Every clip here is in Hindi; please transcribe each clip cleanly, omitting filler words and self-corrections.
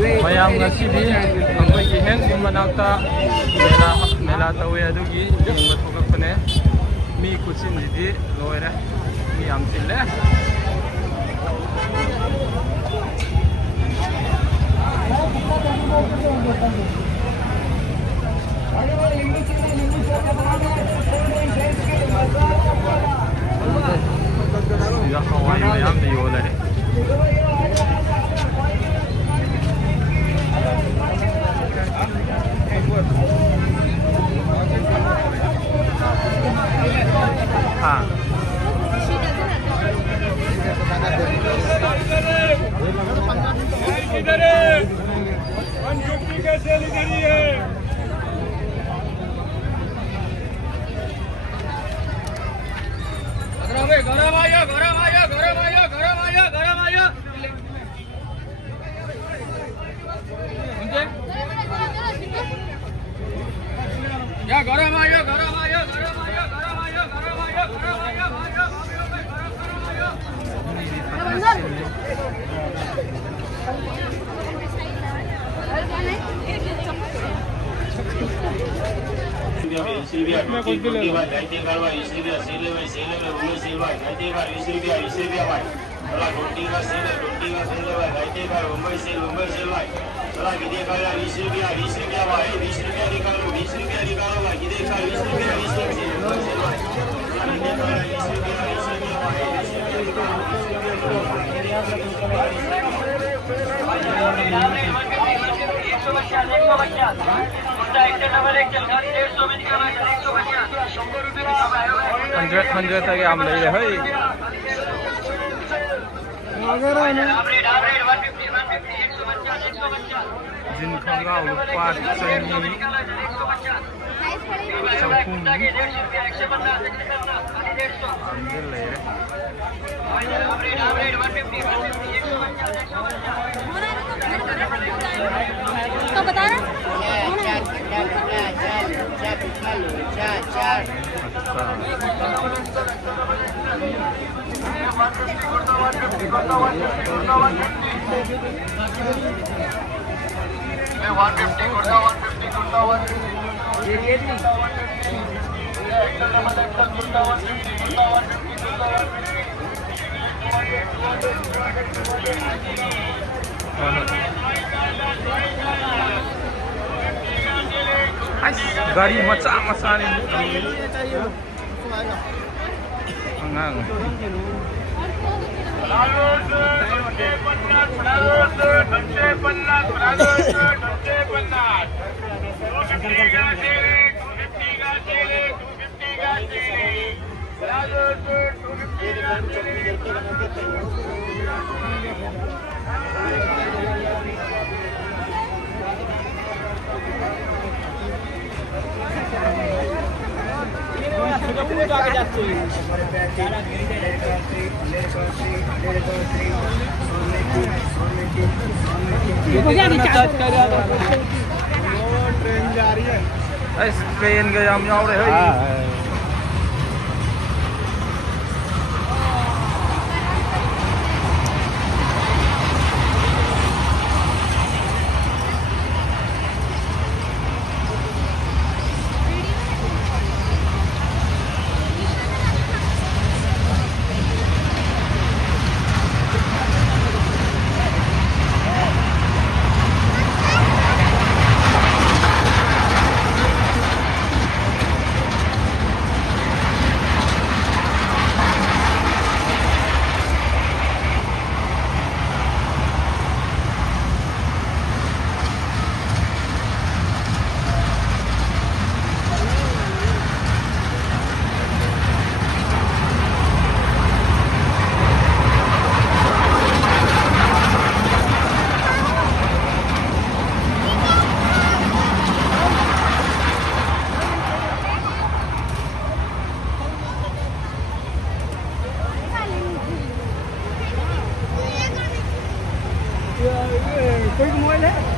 ꯃꯌꯥꯝ ꯉꯁꯤꯗꯤ ꯑꯩꯈꯣꯏꯒꯤ ꯍꯦꯜ ꯃꯅꯥꯛꯇ ꯃꯦꯂꯥ ꯇꯧꯋꯦ ꯑꯗꯨꯒꯤ ꯌꯦꯡꯕ ꯊꯣꯛꯂꯛꯄꯅꯦ ꯃꯤ ꯈꯨꯠꯆꯤꯟꯁꯤꯗꯤ ꯂꯣꯏꯔꯦ ꯃꯤ ꯌꯥꯝ ꯆꯤꯜꯂꯦ ꯁꯤꯗ ꯍꯋꯥꯏ ꯃꯌꯥꯝꯗ ꯌꯣꯜꯂꯦ हाँ इधर है 150 का सेल इधर ही है गरम आया गरम आया गरम आया गरम आया गरम आया या गरम आया गरम आया गरम आया गरम आया गरम आया गरम आया Silvia, हंड्रेड तक आम ले है जिनखा लुपा चनी चौकुम ले तो बता रहा गाड़ी मचा मचा ने ट्रेन के हम जाओ रहे हैं कोई मोबाइल है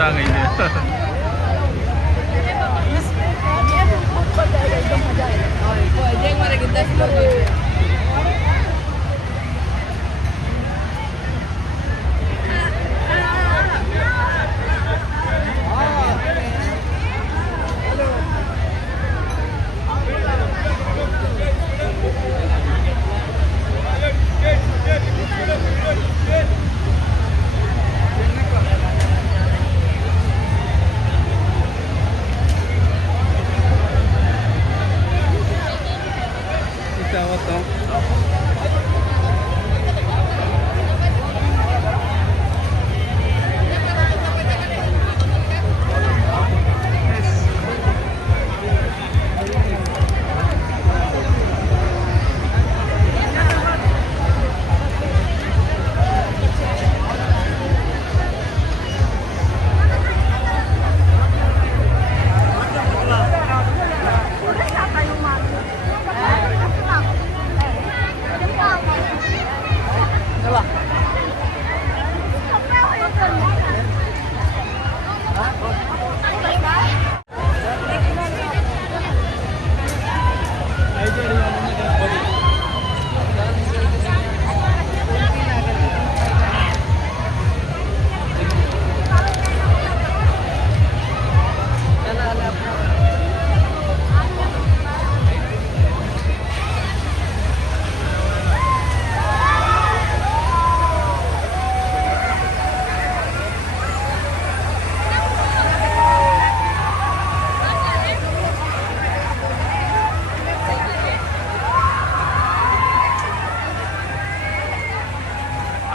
चाँगैले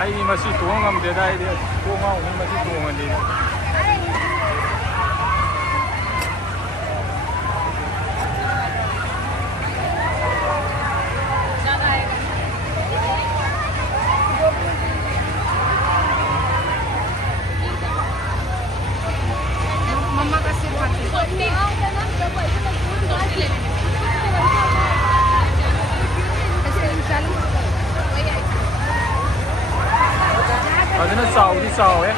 Ai masih tuang am de dai de tuang au ni masih tuang ni मम्मा का सिर Ada na sao di sao eh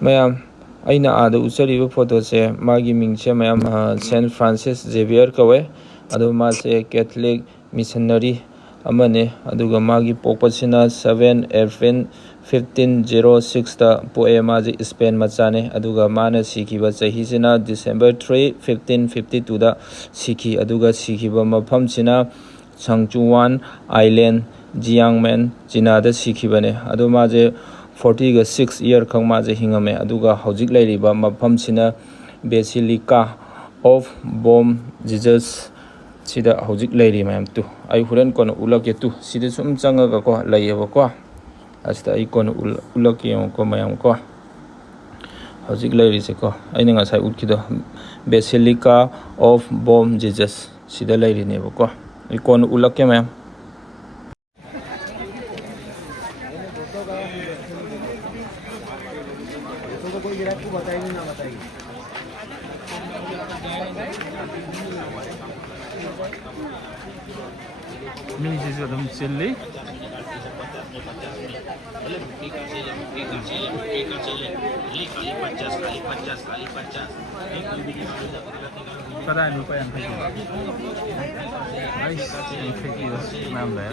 Mayam aina ada usariba photo se magi mingse mayam Saint Francis Xavier kawe adu ma se Catholic missionary amane aduga magi pokpasina 7 April 1506 ta poe maji Spain machane aduga mana sikiba chahisina December 3 1552 da sikhi aduga sikiba mafam sina Changchuan Island Jiangmen China da sikibane adu maje 46 year khang maje hingame aduga hojik lairiba mafam sina Basilica of Bom Jesus sida hojik lairi mayam tu ai huren kono ulake tu sida sum changa ga ko laiba ko asta ai kono ulake ko mayam ko hojik lairi se ko ai nga sai utkido Basilica of Bom Jesus sida lairi ne ko ai kono ulake mayam Misi sedang chili. Kada lupa yang kayak Ais yang kayak nama ya.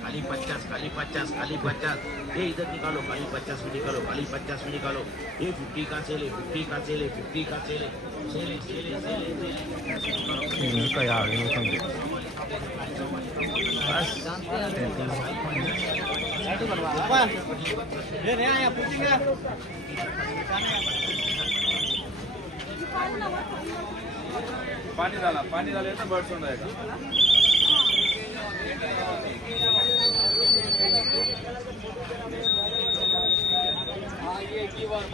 kali pacas. Iधर निकालो kali pacas निकालो. ये 50 का सेल है. Ini kayak ini kan. ये नया आया पूछेंगे पानी डाला तो बर्ड्स होने रहेगा ये की बार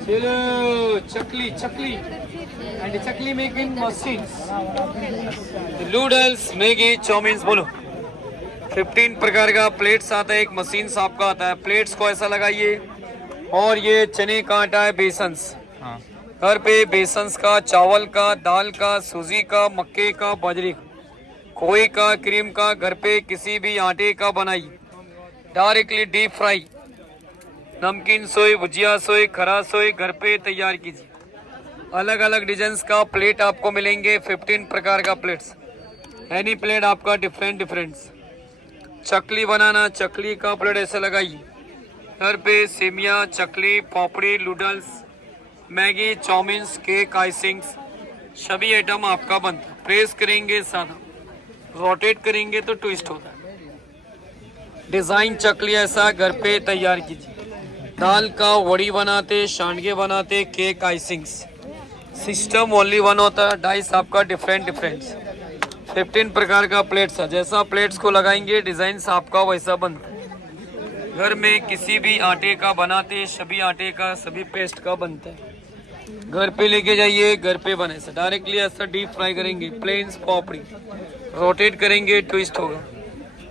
चलो chakli chakli and chakli making machines noodles Maggi chow mein बोलो 15 प्रकार का प्लेट्स आता है एक मशीन आपका आता है प्लेट्स को ऐसा लगाइए और ये चने का आटा है बेसन्स घर पे बेसन्स का चावल का दाल का सूजी का मक्के का बाजरे का खोए का क्रीम का घर पे किसी भी आटे का बनाइए डायरेक्टली डीप फ्राई नमकीन सोए भुजिया सोए खरा सोए घर पे तैयार कीजिए अलग अलग डिजाइन का प्लेट आपको मिलेंगे 15 प्रकार का प्लेट्स एनी प्लेट आपका डिफरेंट चकली बनाना चकली का प्लेट ऐसे लगाइए घर पे सेमिया चकली पापड़ी नूडल्स मैगी चाउमीन केक आइसिंग्स सभी आइटम आपका बनता है प्रेस करेंगे सादा रोटेट करेंगे तो ट्विस्ट होता है डिज़ाइन चकली ऐसा घर पे तैयार कीजिए दाल का वड़ी बनाते सांडगे बनाते केक आइसिंग्स सिस्टम ओनली वन होता है डाइस आपका डिफरेंट 15 प्रकार का प्लेट्स है जैसा प्लेट्स को लगाएंगे डिजाइन आपका वैसा बनता है घर में किसी भी आटे का बनाते सभी आटे का सभी पेस्ट का बनता है घर पे लेके जाइए घर पे बने से डायरेक्टली ऐसा डीप फ्राई करेंगे प्लेन्स पापड़ी रोटेट करेंगे ट्विस्ट होगा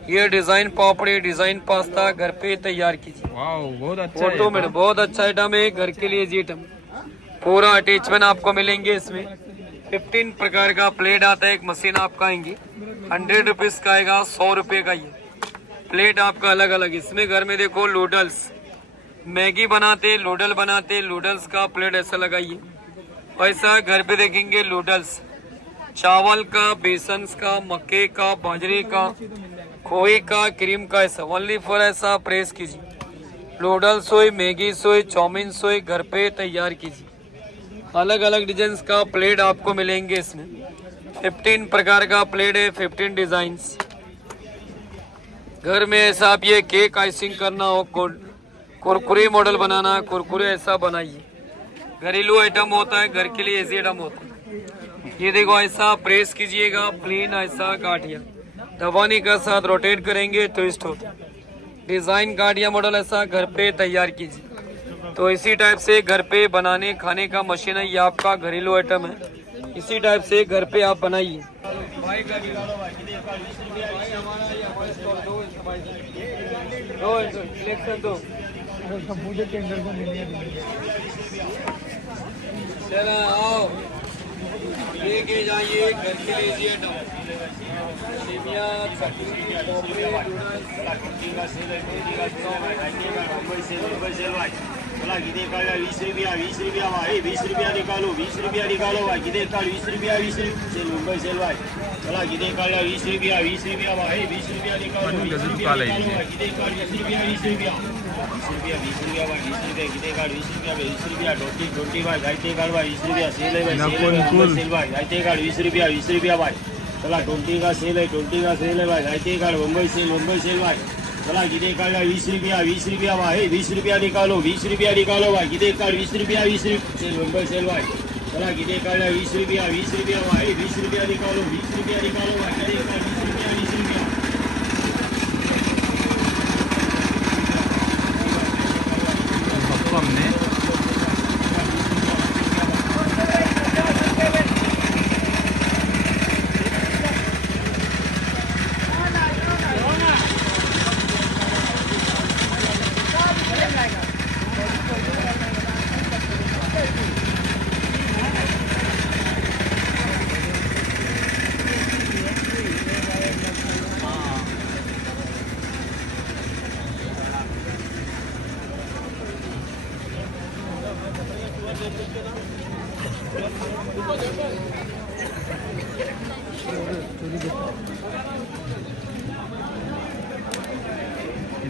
ये डिजाइन पापड़ी डिजाइन पास्ता घर पे तैयार कीजिए बहुत अच्छा फोटो में बहुत अच्छा आइटम है घर के लिए जी आइटम पूरा अटैचमेंट आपको मिलेंगे इसमें 15 प्रकार का प्लेट आता है एक मशीन आपका आएंगी 100 रुपीज का आएगा 100 रुपये का ये प्लेट आपका अलग अलग इसमें घर में देखो नूडल्स मैगी बनाते नूडल्स का प्लेट ऐसा लगाइए वैसा घर पे देखेंगे नूडल्स चावल का बेसन का मक्के का बाजरे का खोए का क्रीम का ऐसा ओनली फॉर ऐसा प्रेस कीजिए नूडल्स सोए मैगी सोए चाउमीन सोए घर पे तैयार कीजिए अलग अलग डिजाइन का प्लेट आपको मिलेंगे इसमें 15 प्रकार का प्लेट है 15 डिजाइन्स घर में ऐसा आप ये केक आइसिंग करना हो कुरकुरे मॉडल बनाना कुरकुरे ऐसा बनाइए घरेलू आइटम होता है घर के लिए ऐसे आइटम होता है ये देखो ऐसा प्रेस कीजिएगा प्लेन ऐसा गाठिया दबाने का साथ रोटेट करेंगे ट्विस्ट होता है डिजाइन गाठिया मॉडल ऐसा घर पे तैयार कीजिए तो इसी टाइप से घर पे बनाने खाने का मशीन है ये आपका घरेलू आइटम है इसी टाइप से घर पे आप बनाइए चलो आओ लेके जाइए घर के लिए सेमिया चला गिदे काढला 20 रुपया भाई 20 रुपया निकालो भाई गिदे काढ 20 रुपया सेल मुंबई सेल भाई चला गिदे काढला 20 रुपया भाई 20 रुपया निकालो गिदे काढ 20 रुपया भाई 20 रुपया गिदे काढ 20 रुपया 20 भाई गायते काढ भाई 20 रुपया सेल है भाई सेल भाई गायते काढ 20 रुपया भाई चला 20 का सेल है भाई गायते काढ मुंबई सेल भाई चला गिदे काढला 20 रुपया भाई 20 रुपया निकालो भाई गिदे काढ 20 रुपया सेल मुंबई सेल भाई चला गिदे काढला 20 रुपया भाई 20 रुपया निकालो भाई गिदे काढ 20 रुपया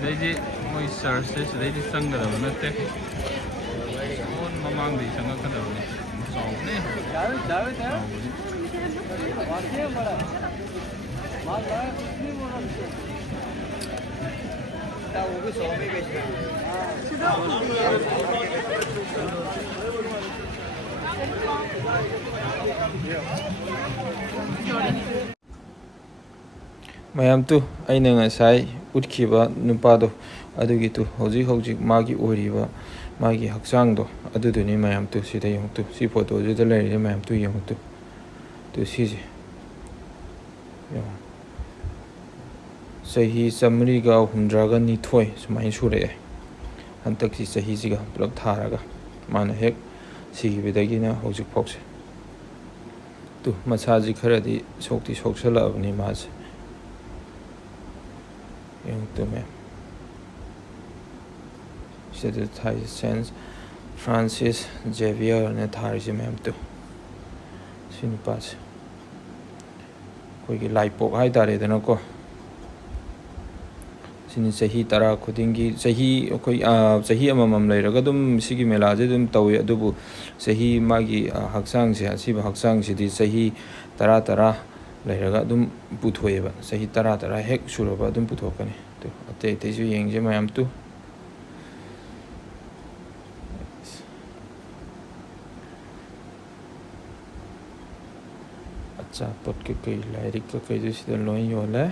이제 뭐 서비스 이제 상가다 맞대. 온 마망도 생각한다 보니. 좋네. mayam tu aina ngasai उठखिबा नुपादो अदुगी तु हौजिक हौजिक मागी ओइरिबा मागी हक्चांगदो अदुदुनि मयाम तु सिदा यंग तु सी फोटो जुदा लैरिबा मयाम तु यंग तु सिजे सही समरीगा हुंद्रागा निथोय सुमाइन सुरे हंतक सी सही सिगा पुलप थारागा माना हेक सिगिबिदगिना हौजिक फोक्से तु मसाजी खरदी सोक्ति सोक्सलाबनि मासे यंग तु मे सिदा थाई सेंस फ्रांसिस जेवियर ने थारिसे मैम तु सिनुपासे कोई लाइपोक हाई तारेदनको सिनी सही तरा खुदिंगी सही कोई सही अममम लेरगा दुम सिगी मेलाजे दुम तवे अदुबु सही मागी हक्सांग से असिब हक्सांग सिदी सही तरा तरा लेरगा दुम पुथोएबा सही तरा तरा हेक सुरबा दुम पुथोकने तो अते तेजु येंगजे मयाम तु अच्छा पट के कई लाइरिक का कई जो सीधा लोई वाला है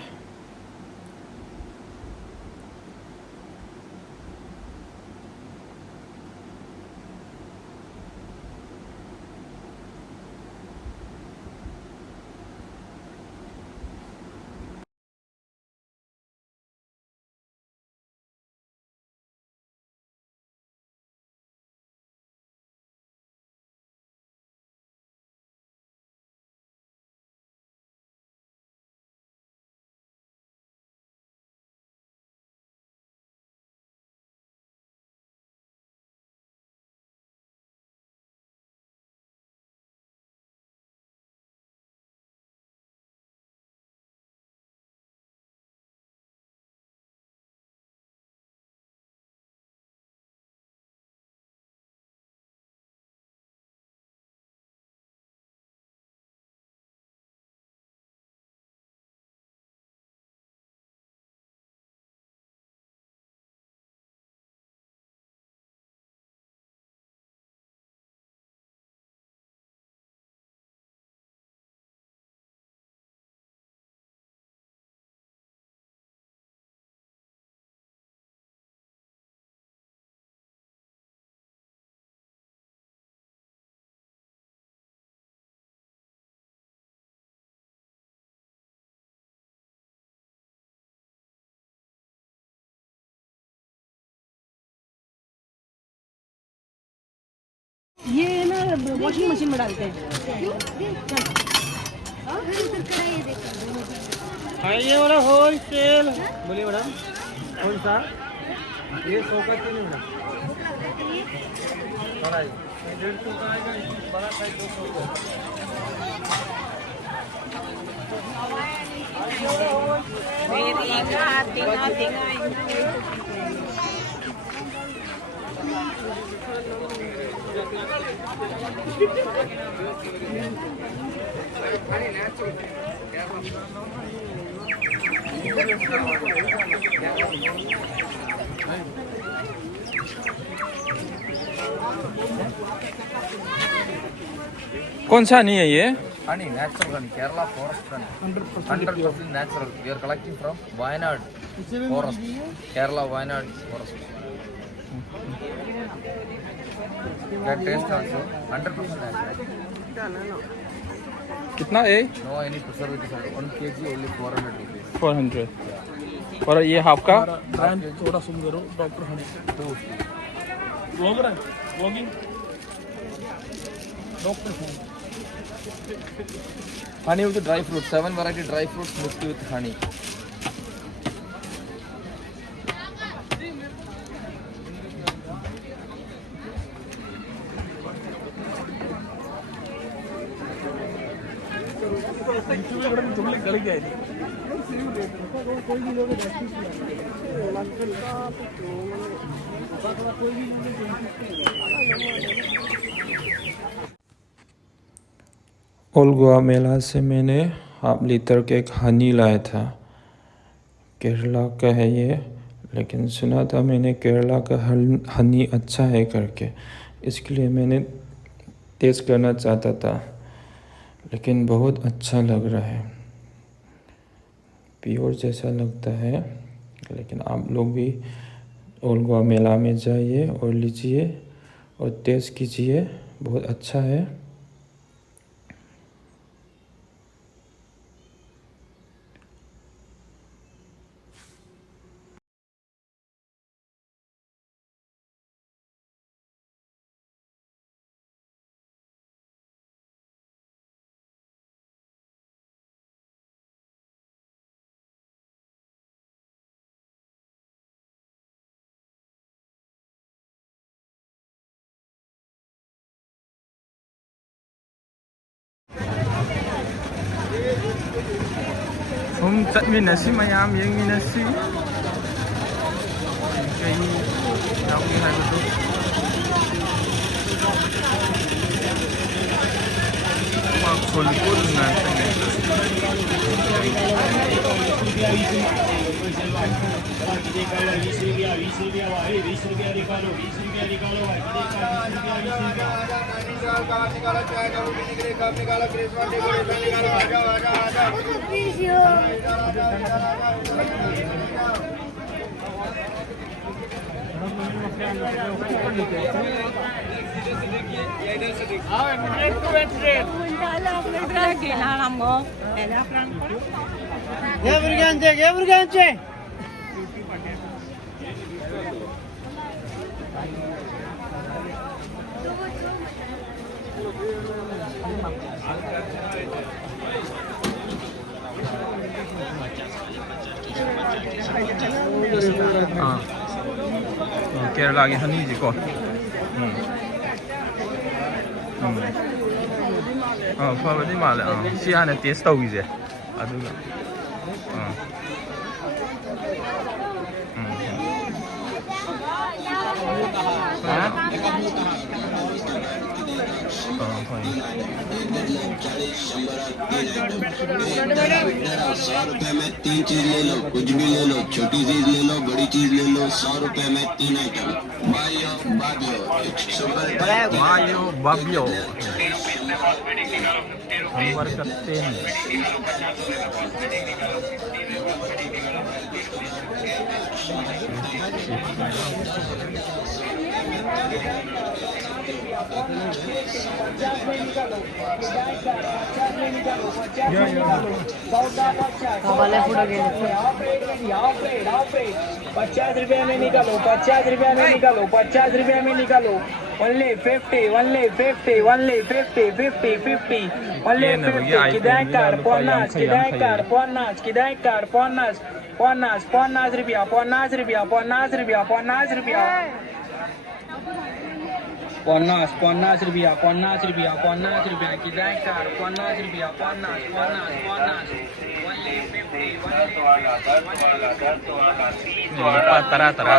ये ना वॉशिंग मशीन में डालते हैं। ये वाला होलसेल बोलिए मैडम कौन सा ये 100 का तो नहीं है बड़ा है 150 का आएगा बड़ा साइज 200 कौन सा नहीं है ये Honey, natural honey, Kerala forest honey. 100% natural. We are collecting from Wayanad forest. Kerala Wayanad forest. That taste also 100% natural. कितना है No any preservatives. 1 kg only 400 rupees. 400 और ये हाफ का ब्रांड थोड़ा सुन करो डॉक्टर हनी 250. ब्लॉगर है blogging doctor Honey Honey with dry fruits. 7 variety dry fruits mixed with honey. तुमने गल गया है ओल्ड गोवा मेला से मैंने हाफ लीटर का एक हनी लाया था। केरला का है ये, लेकिन सुना था मैंने केरला का हनी अच्छा है करके, इसके लिए मैंने टेस्ट करना चाहता था, लेकिन बहुत अच्छा लग रहा है, प्योर जैसा लगता है। लेकिन आप लोग भी ओल्ड गोवा मेला में जाइए और लीजिए और टेस्ट कीजिए, बहुत अच्छा है। ꯁꯨꯝ ꯆꯠꯃꯤꯟꯅꯁꯤ ꯃꯌꯥꯝ ꯌꯦꯡꯃꯤꯟꯅꯁꯤ ꯀꯩ ꯌꯥꯎꯒꯦ ꯍꯥꯏꯕꯗꯨ ꯃꯈꯣꯜ ꯀꯨꯜ ꯉꯥꯛꯇꯅꯤ केरलागी हनीजिको फबदी माले सी हाने टेस्ट तौगिजे अदुगा ₹100 में 3 चीज ले लो, कुछ भी ले लो, छोटी चीज ले लो, बड़ी चीज ले लो, ₹100 में 3 आइटम। मायो बाबियो नंबर 10 ₹50 में निकालो, ₹50 में निकालो, ₹50 में निकालो। Only 50, only 50, only 50, 50, 50, only 50. किधर कार 50, किधर कार 50, किधर कार 50, 50, ₹50, ₹50, ₹50, ₹50, ₹50, ₹50, किधर कार 50, ₹50, 50, 50, only 50, तरह तरह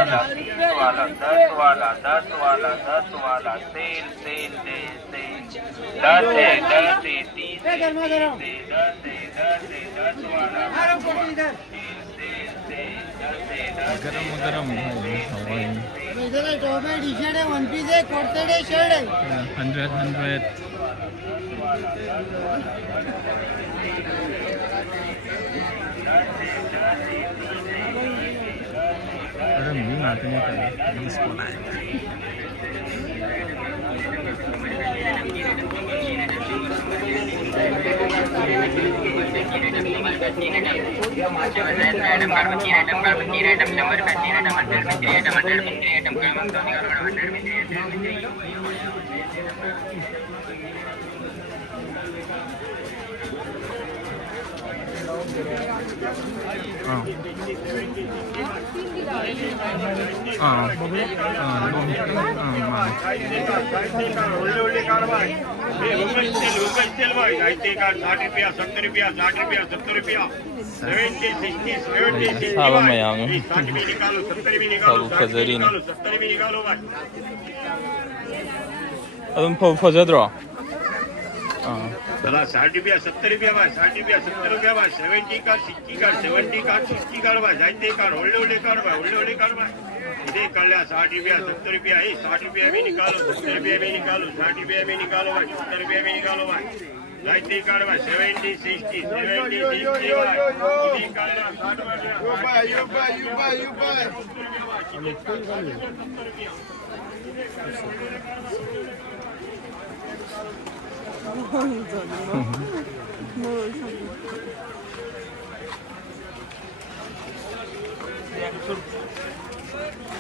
गरम गरम इधर है टॉप है टी-शर्ट है, वन पीस है, कोट सेट है, शर्ट है 100 अरे मी आते नहीं कर इसको फजद्रो चला ₹60 ₹70 भाई ₹60 भाई ₹70 का 60 का 70 का 60 का भाई जाते का ओल्डे कार भाई इधे कर लिया ₹60 ₹70 ₹60 में निकालो ₹70 में निकालो ₹60 में निकालो भाई ₹70 में निकालो भाई गायत्री कार्ड भाई 70 60 70 60 भाई ये कार्ड 60 you buy.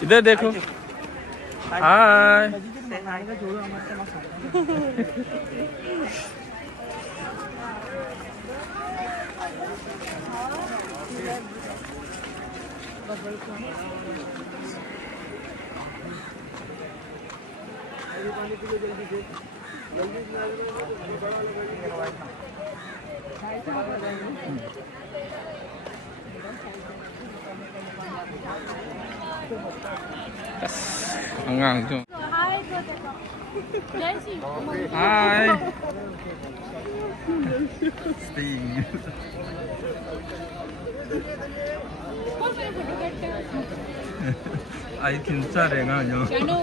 इधर देखो। हाय। Angang tu. Hi, Jesse. Hi. Sting. I can cari nganya. Chano.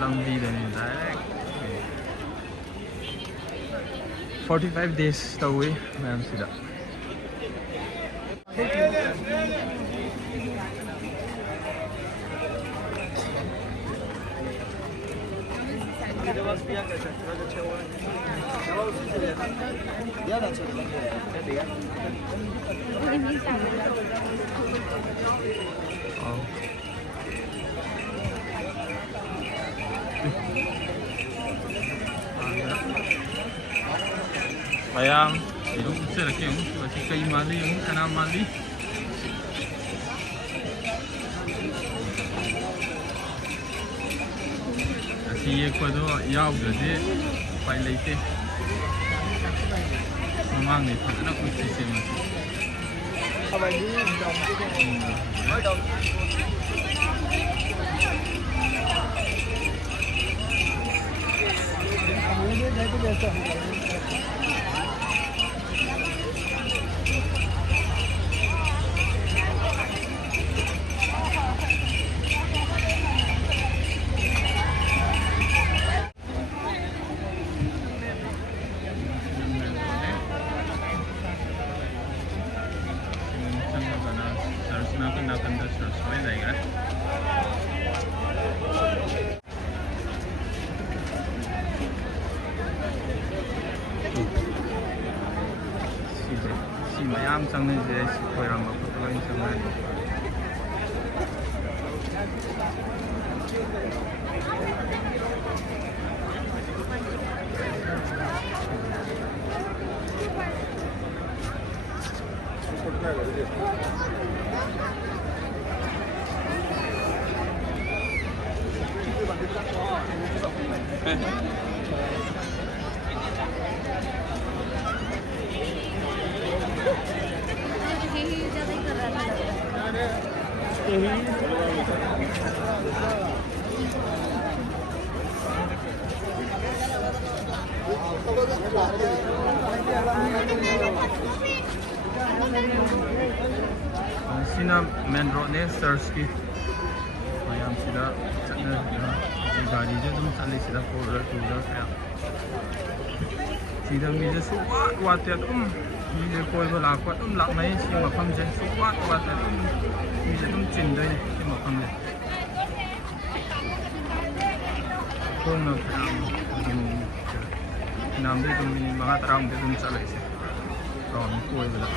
Lambda ni direct. 45 days away, ma'am sila. Bayang, yung sila yung si kay mali yung kana mali. Kasi Ecuador yaw gade pai leite. Mamang ni fazna kuch se mas. Si mayam changni je si koiram ba photo line changai. Sina main road ne search ki mayam sida chana gari je dum chale sida 4 2 kaya sida mi je su wat ya dum mi je koi ba lak wat dum lak nai si ma pham je su wat ya dum mi je dum chin dai si ma pham le kong na dum nam de dum mi ma taram de dum chale se ron koi ba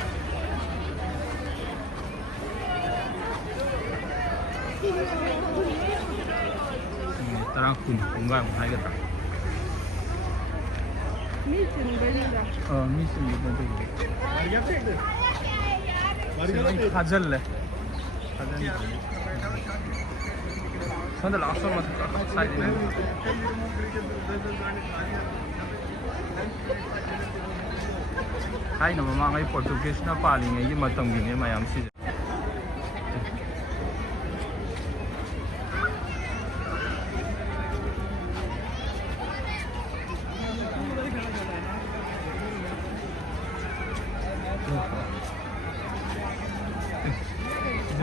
tarang kun kungai mo hai ka Mission Belinda. mission ni ba de khajal le sonda last one ma side ne ꯊꯥꯏꯅ ꯃꯃꯥꯡꯉꯩ ꯄꯣꯔꯇꯨꯒꯤꯁꯅ ꯄꯥꯜꯂꯤꯉꯩꯒꯤ ꯃꯇꯝꯒꯤꯅꯦ ꯃꯌꯥꯝꯁꯤꯁꯦ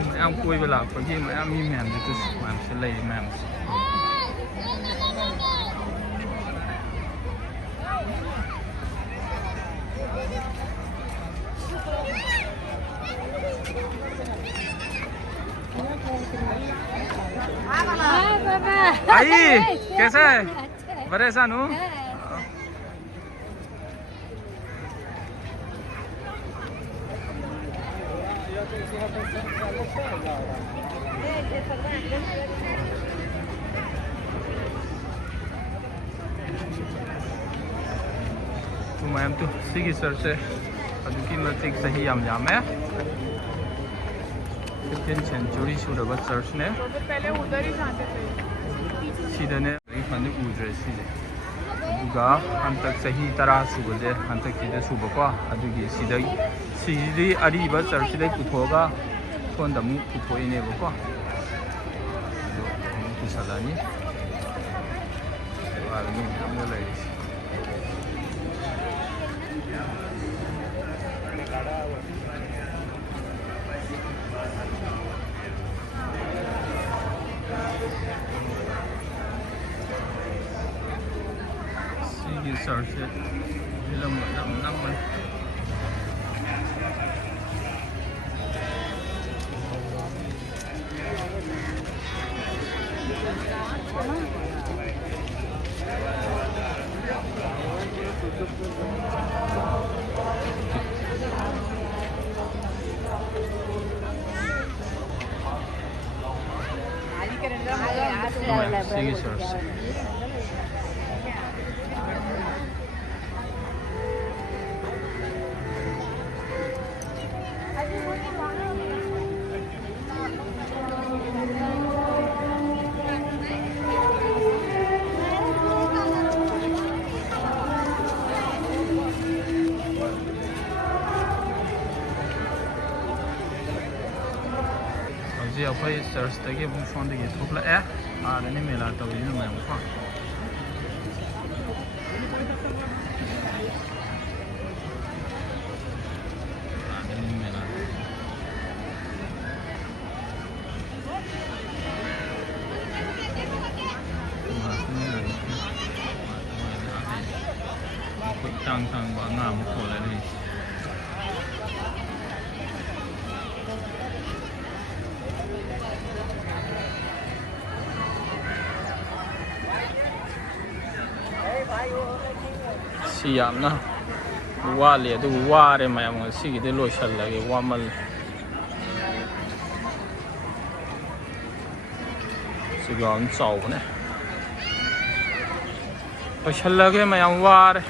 ꯃꯌꯥꯝ ꯀꯣꯏꯕ ꯂꯥꯛꯄꯒꯤ ꯃꯌꯥꯝ ꯃꯤ ꯃꯌꯥꯝꯁꯤꯁꯨ ꯃꯌꯥꯝꯁꯤ ꯂꯩ ꯃꯌꯥꯝꯁꯦ आई कैसा है बड़े सानू तो मैम तो सिगी सर से अदुकी मतिक सही याम है 15th सेंचुरी सूरब चर्च ने पहले उधर ही जाते थे सिदने फंदे उद्रे सिजे दुगा हंतक सही तरा सुबजे हंतक सिदे सुबको अदुगी सिदी अरीबा चर्च दे पुथोगा फोंदा मु पुथोइने बको दो कुसलानी वारनी हमने lace Search it. Number. See you, sir. अखोई चर्चदगी सोंदगी थोक्लए आदनी मेला तौरीना मैमको आदनी मेला tang ba nga mo ko la ni si yamna wale du ware mayam si gi de lo shallage wamal si gam chau ne lo shallage mayam ware